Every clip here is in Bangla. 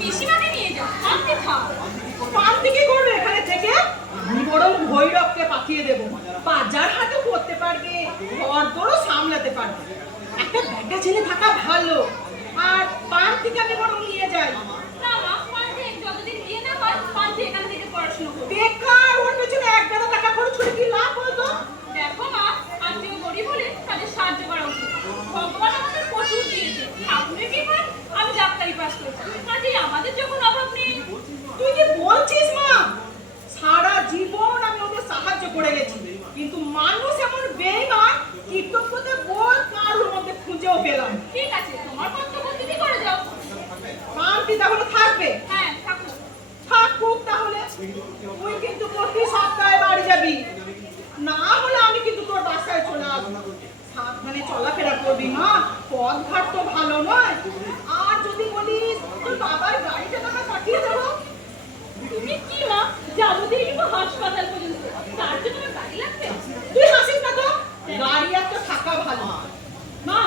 পিসিমাকে নিয়ে যাও পান্তি খাও পান্তি কি করবে এখানে থেকে? আমি বরং ভৈরবকে পাঠিয়ে দেবো। বাজার হাটে করতে পারবে ঘর দরও সামলাতে পারবে। একটা ব্যাটা ছেলে থাকা ভালো। আর পান্তিকে আমি বরং নিয়ে যাই। না মা পান্তি যতদিন বিয়ে না হয় পান্তি এখান থেকে পড়াশোনা করবে বেকার ওর পেছনে এক টাকা খরচ করে কি লাভ হতো দেখো মা আত্মীয় গরিব হলে তাদের সাহায্য করা উচিত। ভগবান আমাদের প্রচুর দিয়েছে। ঠাকুরের কৃপায় আমি পাস করেছি কাজেই আমাদের যখন অভাব নেই, তুই কি বলছিস, মা? সারা জীবন আমি ওদের সাহায্য করে গেছি। কিন্তু মানুষ এমন বেইমান কৃতজ্ঞতা বোধ কারোর মধ্যে খুঁজেও পেলাম না। ঠিক আছে তোমার কর্তব্য তুমি করে যাও পান্তি তাহলে থাকবে হ্যাঁ ঠাকুর থাকুক তাহলে তুই কিন্তু প্রতি সপ্তাহে বাড়ি যাবি না হলে আমি কিন্তু তোর বাসায় চলে আসব সাবধানে চলাফেরা করবি মা পথ ঘাট তো ভালো নয় আর যদি বলিস তোর বাবার গাড়িটা টাকা পাঠিয়ে দেবো তুমি কি মা যাব হাসপাতাল পর্যন্ত। তার জন্য আমার গাড়ি লাগবে? তুই হাসিস না তো? গাড়ি একটা থাকা ভালো। মা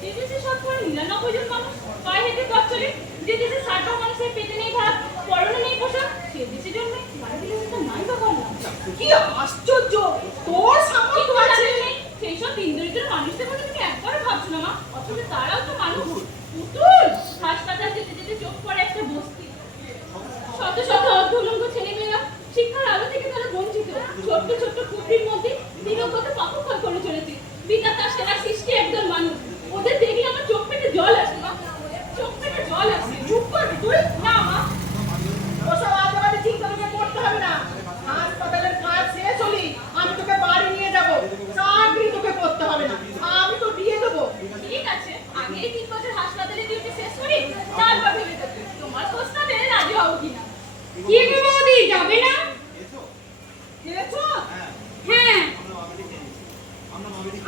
যে শতকরা নিরানব্বই জন মানুষ? পায়ে হেঁটে পথ চলে। যে দেশে মানুষের পেটে নেই ভাত পরনে নেই পোশাক? সে দেশের জন্য? বারো কিলোমিটার নাই বা করলাম কি আশ্চর্য! তোর কিন্তু আছে। সেই সব দিন দরিদ্র মানুষদের কথা তুমি একবারও ভাবছ না মা? অথচ তারাও তো মানুষ পুতুল হাসপাতাল যেতে যেতে চোখ পড়ে একটা বস্তি শত শত অর্ধলঙ্গ ছেলেমেয়েরা শিক্ষার আলো থেকে তারা বঞ্চিত ছোট্ট ছোট্ট কুটির মধ্যে দিনগত পাপক্ষয় করে চলেছে বিধাতা সেরা সৃষ্টি একদল মানুষ ওদের দেখলে আমার চোখ পেটে জল আসে মা চোখ পেটে জল আসে চুপ করবি তুই না মা ওসব আজেবাজে চিন্তা তোকে করতে হবে না হাসপাতালের কাজ শেষ হলি আমি তোকে বাড়ি নিয়ে যাব চাকরি তোকে করতে হবে না আমি তো দিয়ে দেবো ঠিক আছে আগে এই তিন বছর হাসপাতালে ডিউটি শেষ করি তারপর ভেবে দেখো তোমার খোঁজটা পেলে রাজি হও কিনা কি গো বৌদি যাবে না খেয়েছো হ্যাঁ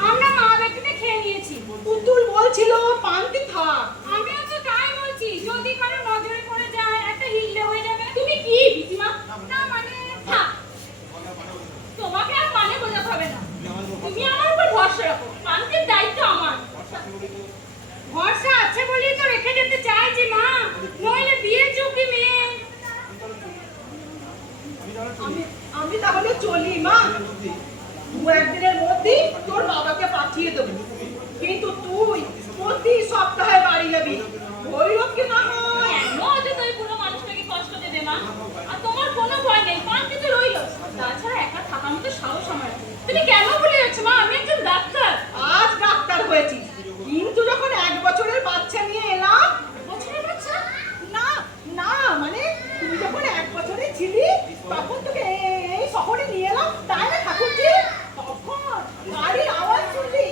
আমরা মা বেটিতে খেয়ে নিয়েছি পুতুল বলছিল পান্তি থাক আমিও তো তাই বলছি যদি কারও নজরে পড়ে যায় একটা হিললে হয়ে যাবে তুমি কি বিসিমা না মানে থাক তোমাকে আর মানে বোঝাতে হবে না তুমি আমার উপর ভরসা রাখো পান্তির দায়িত্ব আমার ভরসা আছে বলেই তো রেখে যেতে চাইছি মা নইলে বিয়ে চুকি মেয়ে আমি তাহলে চলি, মা। দু একদিনের মধ্যেই তোর বাবাকে পাঠিয়ে দেবো। কিন্তু তুই প্রতি সপ্তাহে বাড়ি যাবি। ভৈরবকে না হয় কেন অযথাই পুরো মানুষটাকে কষ্ট দেবে মা আর তোমার কোনো ভয় নেই পান্তি তো রইল তাছাড়া একা থাকার মতো সাহস আমার আছে। তুমি কেন ভুলে যাচ্ছ মা আমি একজন ডাক্তার আজ ডাক্তার হয়েছি কিন্তু যখন এক বছরের বাচ্চা নিয়ে এলাম বছরের বাচ্চা না না মানে তুই যখন এক বছরে ছিলি তখন তোকে এই- এই শহরে নিয়ে এলাম তাই না ঠাকুরজি তখন গাড়ির আওয়াজ শুনলি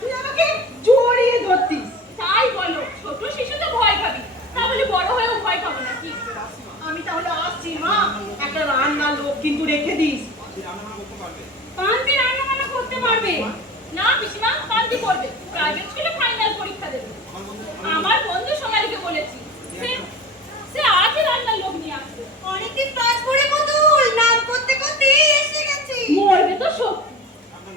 তুই আমাকে জড়িয়ে ধরতিস তাই বলো ছোট শিশু তো ভয় পাবি তাহলে বড় হয়েও ভয় পাবো নাকি আমি তাহলে আসছি মা একটা রান্নার লোক কিন্তু রেখে দিস পান্তি রান্না বান্না করতে পারবে না পান্তি করবে প্রাইভেট স্কুলে ফাইনাল পরীক্ষা দেবে। আমার বন্ধু সোনালীকে বলেছি সে সে আজই রান্নার লোক নিয়ে আসবে। অনেকদিন কাজ করে মতুল নাম করতে করতে এসে গেছি। মরবে তো সব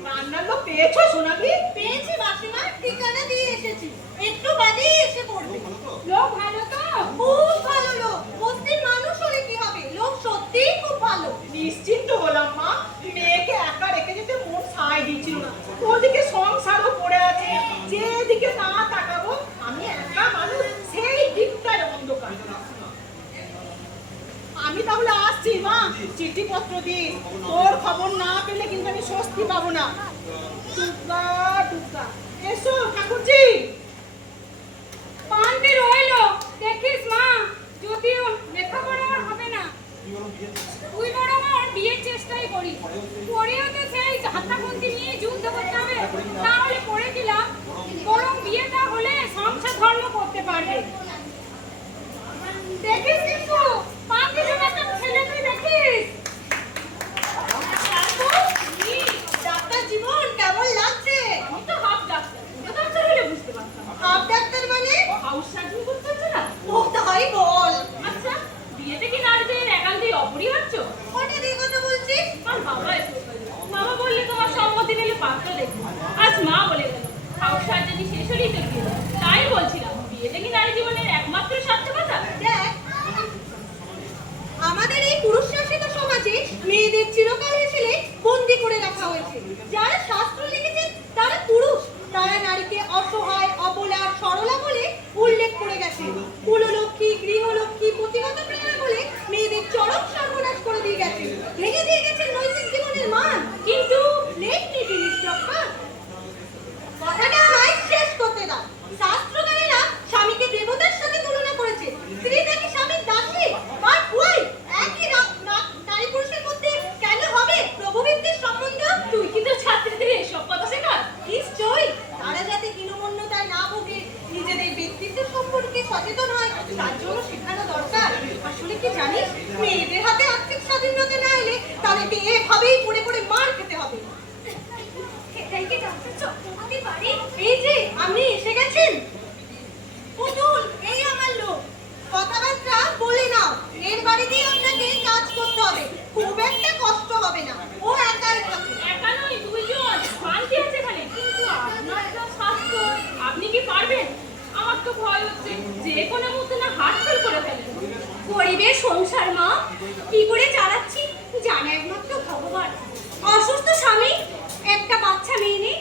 রান্নার লোক পেয়েছ সোনালি পেয়েছি মাসিমার ঠিকানা দিয়ে এসেছি। একটু বাদেই এসে পড়বে। লোক ভালো তো? খুব ভালো লোক। বস্তির মানুষ হলে কি হবে। লোক সত্যিই খুব ভালো। নিশ্চিন্ত হলাম মা মেয়েকে একা রেখে যেতে মন সায় দিচ্ছিল না ওদিকে সংসারও পড়ে আছে যেদিকে না তাকাবো আমি একা মানুষ সেই দিকটায় অন্ধকার আমি তাহলে আসছি, মা। চিঠিপত্র দি তোর খবর না পেলে কিন্তু আমি স্বস্তি পাবো না। এসো রইল। দেখিস, মা, যদিও লেখাপড়া হবে না। তুই আমার বিয়ের চেষ্টাই করি পরেও তো সেই হাতাখুন্তি নিয়ে যুদ্ধ করতে হবে। তাহলে পড়ে দিলাম। বরং বিয়েটা হলে সংসার ধর্ম করতে পারবে। দেখিস আমাদের এই পুরুষ সমাজে মেয়েদের চিরকাল হিসেবে বন্দি করে রাখা হয়েছে। যারা শাস্ত্র লিখেছেন, তারা পুরুষ। তারা নারীকে অসহায় অবলা সরলা বলে উল্লেখ করে গেছে। কুললক্ষ্মী, গৃহলক্ষ্মী প্রতিগত প্রেরণা বলে মেয়েদের চরম সর্বনাশ করে দিয়ে গেছে। ভেঙে দিয়ে এভাবেই পড়ে পড়ে মার খেতে হবে। কি এই যে আপনি এসে গেছেন পুতুল এই আমার লোক। কথাবার্তা বলে নাও। এর বাড়িতেই আপনাকে কাজ করতে হবে। খুব একটা কষ্ট হবে না। ও একাই থাকে একা নয় দুইজন। শান্তি আছে এখানে? কিন্তু আপনার যা স্বাস্থ্য আপনি কি পারবেন? আমার তো ভয় হচ্ছে। যে কোনো মুহূর্তে না ফেল করে ফেলবেন গরিবের সংসার মা। কি করে চালাচ্ছি? একমাত্র ভগবান। অসুস্থ স্বামী একটা বাচ্চা মেয়ে নেই।